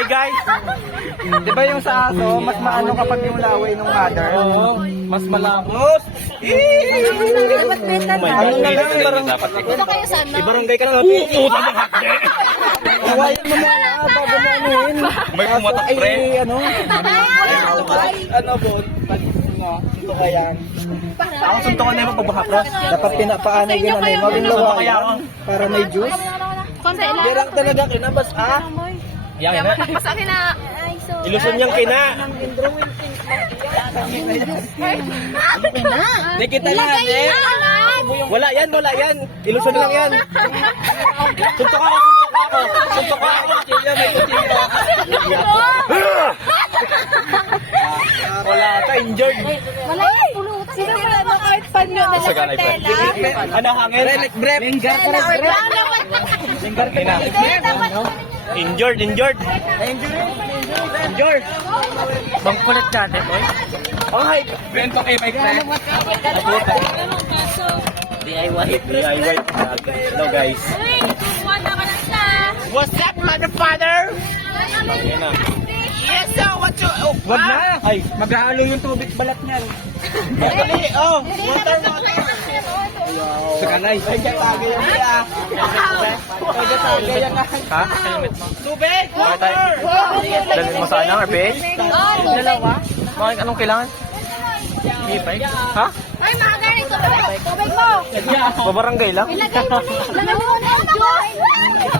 Hi guys! Di ba yung sa aso, mas maano kapag yung laway ng mother? Oo, mas malamos. Ano na lang, ibarangay ka na lang. Puta ng hakde! Hawayan mo na, bago mo anuhin. May pumatak, pre. Ano po? Ito kaya. Ako suntukan na yung pagbahapras. Dapat pinapaanay gano'n na yung maging lawayan para may juice. Dirang talaga kinabas, ah? Yan na. Masakin na. Ilusyon niyang kina. Di kita lang, eh. Wala yan, wala yan. Ilusyon lang yan. Suntok ako. Suntok ako. Kuchilyo, may kuchilyo. Wala ka, injured. Wala yung pulutan. Sino mo na kahit panyo na lang tela? Ano hangin? Brep. Linggar ka na, brep. Linggar ka na. Injured. Bang kulit natin, boy. Oh, hi. Ben pa kay Mike, friend. DIY. Hello, guys. What's up, motherfather? Yes, sir. What you... Oh, wag na. Ay, maghahalo yung tubig balat niyan. Dali, oh. Water. Sakanay. Ay, tagay yan niya. Ay, tagay yan nga. Ha? Tubig! Water! Dalhin mo sana, RP? Dalawa. Bakit anong kailangan? Ha? Ay, mga ganito. Tubig mo. Babarangay lang? Ilagay mo na. Ilagay mo na.